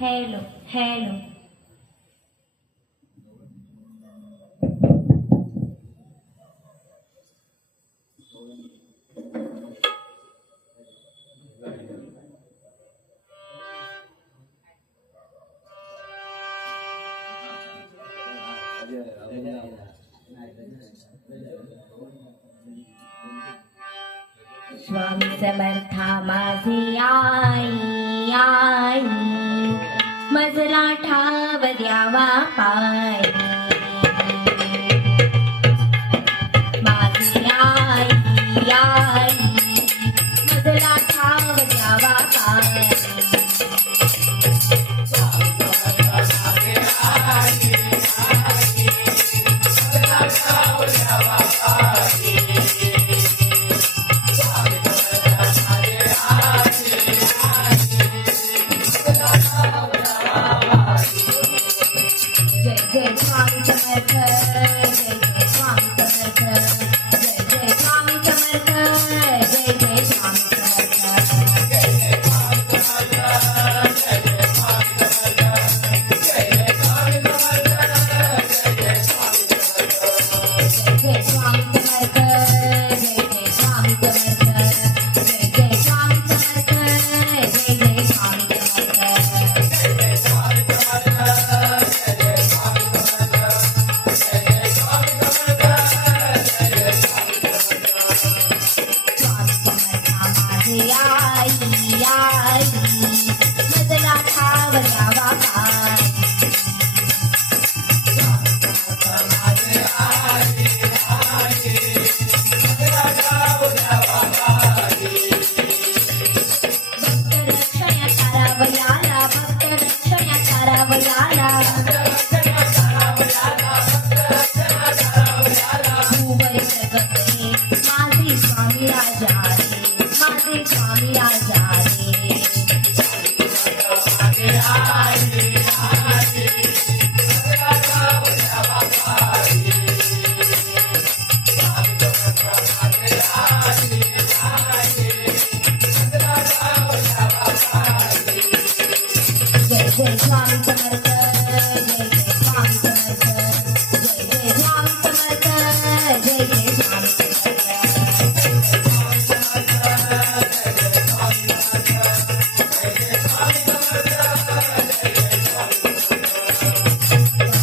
hello hello स्वामी समर्था माझी आई आई मजला ठाव द्यावा पाय माझी आई आई मजला ठाव द्यावा पाय जय जय स्वामी समर्थ जय जय स्वामी समर्थ जय जय स्वामी समर्थ जय जय स्वामी समर्थ जय जय स्वामी समर्थ जय जय स्वामी समर्थ जय जय स्वामी समर्थ जय जय स्वामी समर्थ जय जय स्वामी समर्थ जय जय स्वामी समर्थ जय जय स्वामी समर्थ जय जय स्वामी आई आई मजला ठाव द्यावा पाय भक्तरक्षण करावयाला भक्तरक्षण करावयाला भूवर जगते माझे स्वामी राजा रे माझे स्वामी राजा रे जय जय स्वामी समर्थ जय जय स्वामी समर्थ जय जय स्वामी समर्थ जय जय स्वामी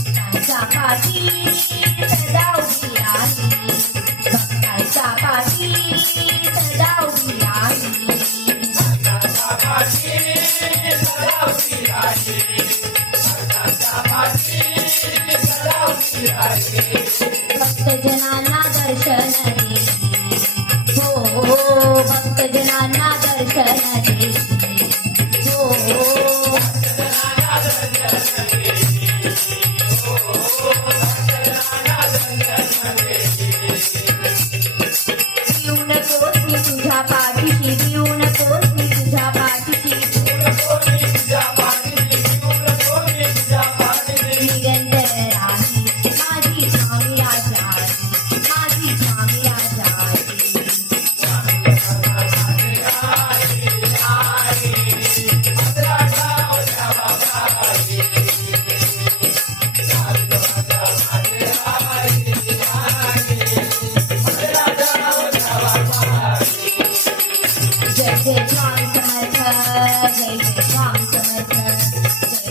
भक्तांच्या पाठी सदा उभी आहे भक्तांच्या पाठी सदा उभी आहे भक्तजनांना दर्शन दे हो भक्तजनांना दर्शन दे हो येऊ नकोस मी तुझ्या पाठीशी येऊ नकोस मी तुझ्या पाठीशी निरंतर राही माझी स्वामी राजा माझी स्वामी राजा जय जय स्वामी समर्थ जय जय स्वामी समर्थ जय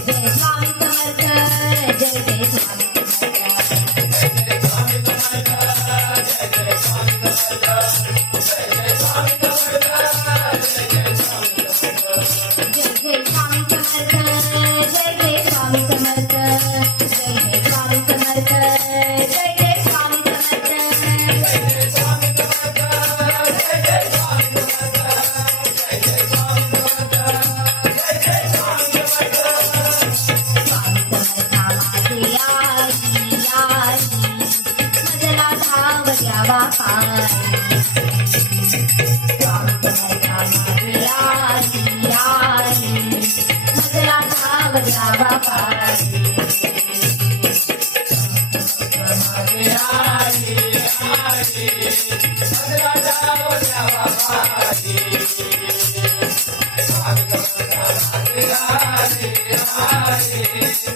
जय स्वामी समर्थ जय जय स्वामी जय जय स्वामी समर्थ जय जय स्वामी समर्थ जय जय स्वामी समर्थ जय जय स्वामी मजला ठाव द्यावा पाय मजला ठाव द्यावा पाय स्वामी हरे